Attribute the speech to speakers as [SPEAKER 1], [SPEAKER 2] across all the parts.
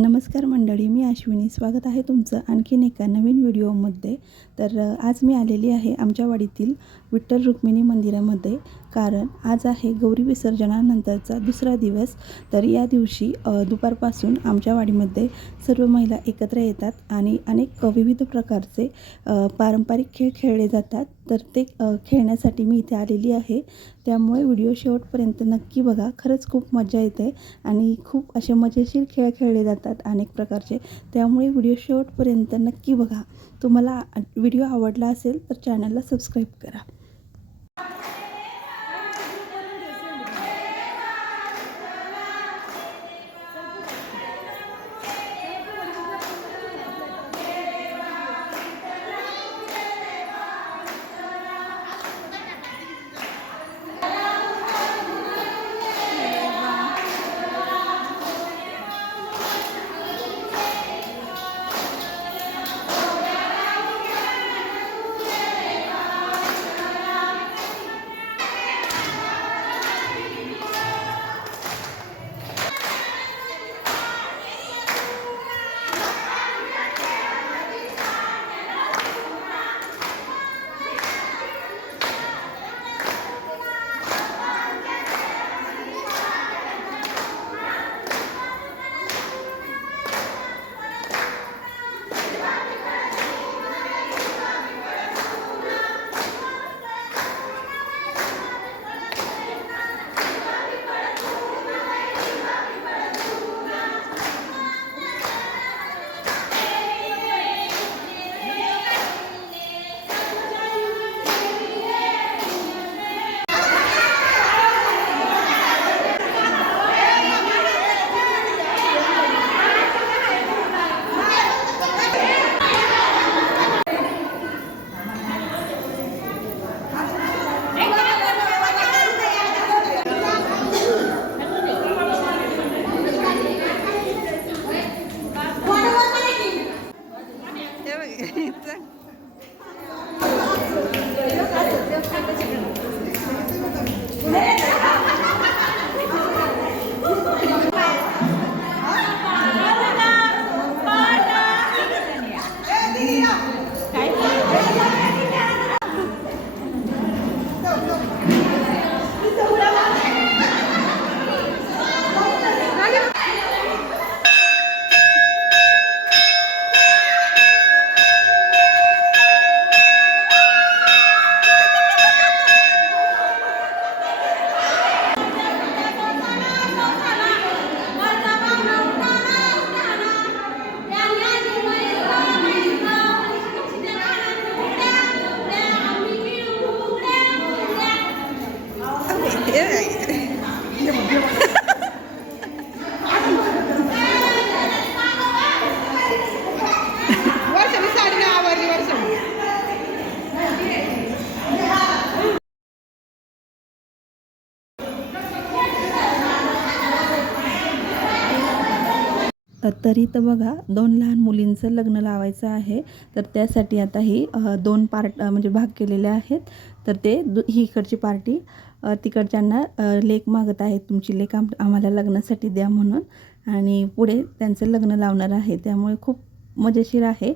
[SPEAKER 1] नमस्कार मंडळी मी अश्विनी. स्वागत आहे तुमचं आणखीन एका नवीन व्हिडिओमध्ये. तर आज मी आलेली आहे आमच्या वाडीतील विठ्ठल रुक्मिणी मंदिरामध्ये. कारण आज आहे गौरी विसर्जनानंतरचा दुसरा दिवस. तर या दिवशी दुपारपासून आमच्या वाडीमध्ये सर्व महिला एकत्र येतात आणि अनेक विविध प्रकारचे पारंपरिक खेळ खेळले जातात. तर ते खेळण्यासाठी मी इथे आलेली आहे. त्यामुळे व्हिडिओ शेवटपर्यंत नक्की बघा. खरंच खूप मजा येते आणि खूप असे मजेशीर खेळ खेळले जातात अनेक प्रकारचे. त्यामुळे व्हिडिओ शेवटपर्यंत नक्की बघा. तुम्हाला व्हिडिओ आवडला असेल तर चॅनलला सबस्क्राईब करा. Thank you.
[SPEAKER 2] वर्षाने साडी नाही आवडली वर्षाने
[SPEAKER 1] तरी तर बघा दोन लहान मुलींचं लग्न लावायचं आहे तर त्यासाठी आता ही दोन पार्ट म्हणजे भाग केलेले आहेत. तर ते दु ही इकडची पार्टी तिकडच्यांना लेख मागत आहेत तुमची लेख आम आम्हाला लग्नासाठी द्या म्हणून. आणि पुढे त्यांचं लग्न लावणार आहे त्यामुळे खूप मजेशीर आहे.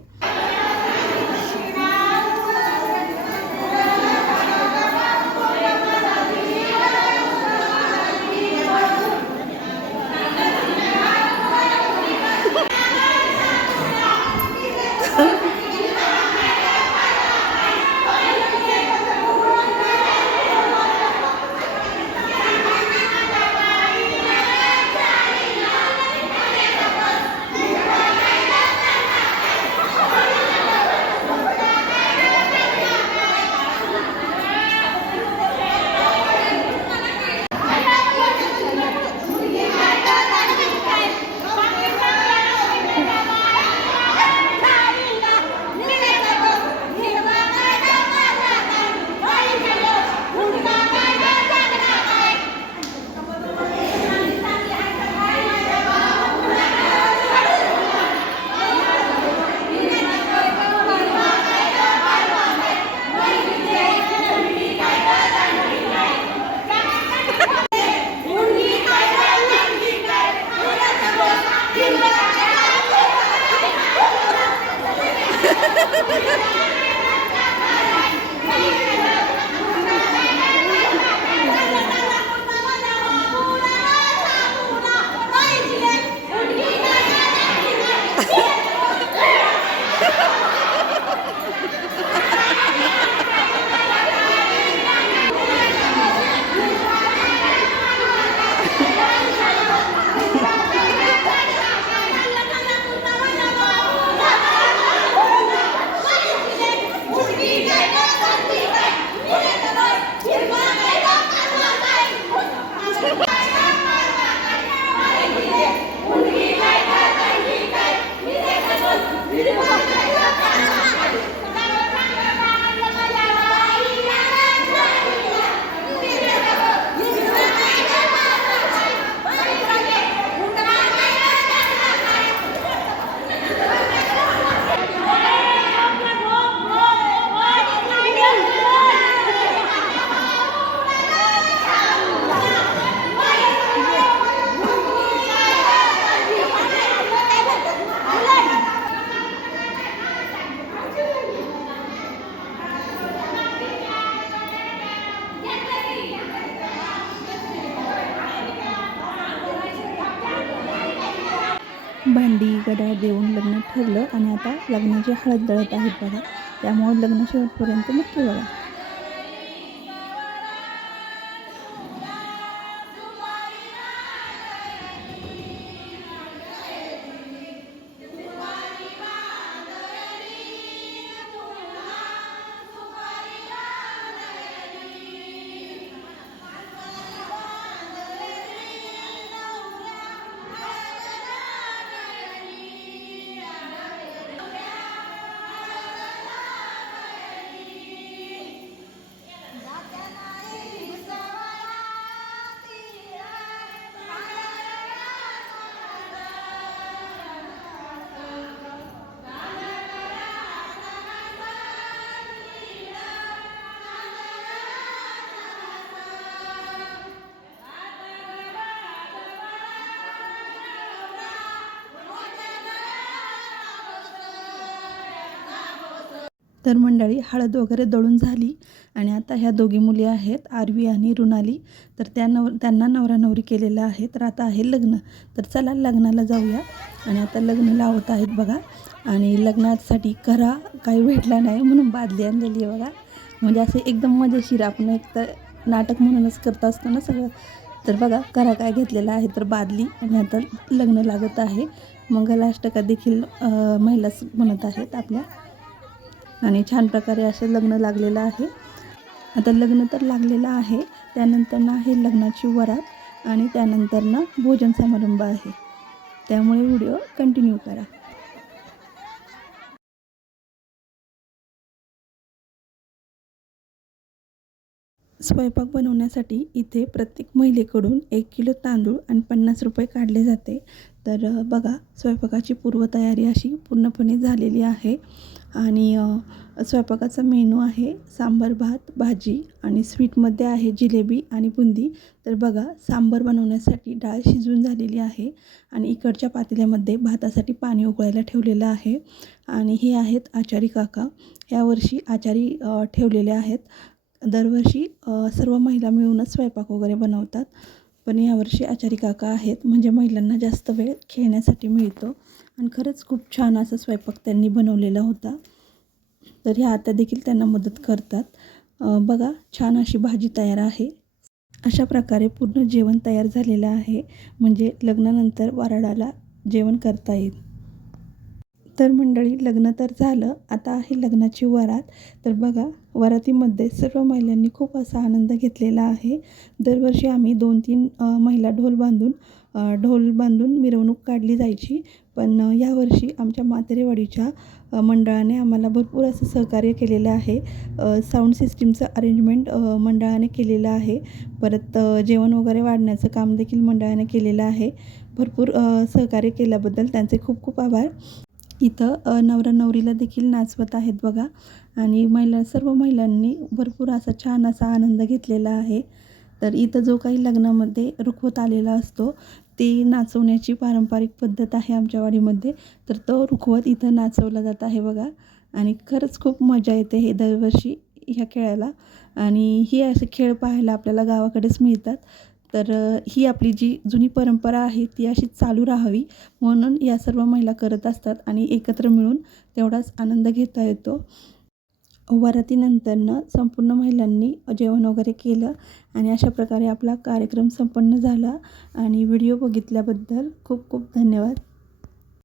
[SPEAKER 1] ठरलं आणि आता लग्नाची हळद दळत आहेत बघा. त्यामुळे लग्न शेवटपर्यंत नक्की बघा. तर मंडळी हळद वगैरे दळून झाली आणि आता ह्या दोघी मुली आहेत आरवी आणि रुणाली. तर त्या नव त्यांना नवरा नवरी केलेला आहे. तर आता आहे लग्न. तर चला लग्नाला जाऊया. आणि आता लग्न लावत आहेत बघा. आणि लग्नासाठी करा काही भेटला नाही म्हणून बादली आणलेली आहे बघा. म्हणजे असे एकदम मजेशीर आपण एक तर नाटक म्हणूनच करत असतो ना सगळं. तर बघा करा काय घेतलेला आहे तर बादली. आणि आता लग्न लागत आहे. मंगलाष्टका देखील महिलाच म्हणत आहेत आपल्या. आणि छान प्रकारे असं लग्न लागलेलं आहे. आता लग्न तर लागलेलं आहे. त्यानंतर ना आहे लग्नाची वरात आणि त्यानंतर ना भोजन समारंभ आहे. त्यामुळे व्हिडिओ कंटिन्यू करा. स्वयंपाक बनवण्यासाठी इथे प्रत्येक महिलेकडून एक किलो तांदूळ आणि पन्नास रुपये काढले जाते. तर बघा स्वयंपाकाची पूर्वतयारी अशी पूर्णपणे झालेली आहे. आणि स्वयंपाकाचा मेनू आहे सांबार भात भाजी आणि स्वीटमध्ये आहे जिलेबी आणि बुंदी. तर बघा सांबार बनवण्यासाठी डाळ शिजून झालेली आहे आणि इकडच्या पातेल्यामध्ये भातासाठी पाणी उकळायला ठेवलेलं आहे. आणि हे आहेत आचारी काका. यावर्षी आचारी ठेवलेले आहेत. दरवर्षी सर्व महिला मिळूनच स्वयंपाक वगैरे बनवतात. पण यावर्षी आचारी काका आहेत म्हणजे महिलांना जास्त वेळ खेळण्यासाठी मिळतो. आणि खरंच खूप छान असा स्वयंपाक त्यांनी बनवलेला होता. तर ह्या आता देखील त्यांना मदत करतात. बघा छान अशी भाजी तयार आहे. अशा प्रकारे पूर्ण जेवण तयार झालेलं आहे. म्हणजे लग्नानंतर वराडाला जेवण करता येईल. तर मंडळी लग्न तर झालं. आता आहे लग्नाची वरात. तर बघा वरातीमध्ये सर्व महिलांनी खूप असा आनंद घेतलेला आहे. दरवर्षी आम्ही दोन तीन महिला ढोल बांधून ढोल बांधून मिरवणूक काढली जायची. पण यावर्षी आमच्या मातेरेवाडीच्या मंडळाने आम्हाला भरपूर असं सहकार्य केलेलं आहे. साऊंड सिस्टीमचं अरेंजमेंट मंडळाने केलेलं आहे. परत जेवण वगैरे वाढण्याचं काम देखील मंडळाने केलेलं आहे. भरपूर सहकार्य केल्याबद्दल त्यांचे खूप खूप आभार. इथं नवरा नवरीला देखील नाचवत आहेत बघा. आणि महिला सर्व महिलांनी भरपूर असा छान असा आनंद घेतलेला आहे. तर इथं जो काही लग्नामध्ये रुखवत आलेला असतो ते नाचवण्याची पारंपरिक पद्धत आहे आमच्या वाडीमध्ये. तर तो रुखवत इथं नाचवला जात आहे बघा. आणि खरंच खूप मजा येते हे दरवर्षी ह्या खेळाला आणि ही असे खेळ पाहायला आपल्याला गावाकडेच मिळतात. तर ही आपली जी जुनी परंपरा आहे ती अशी चालू राहावी म्हणून या सर्व महिला करत असतात आणि एकत्र मिळून तेवढाच आनंद घेता येतो. वरातीनंतरनं संपूर्ण महिलांनी जेवण वगैरे केलं आणि अशा प्रकारे आपला कार्यक्रम संपन्न झाला. आणि व्हिडिओ बघितल्याबद्दल खूप खूप धन्यवाद.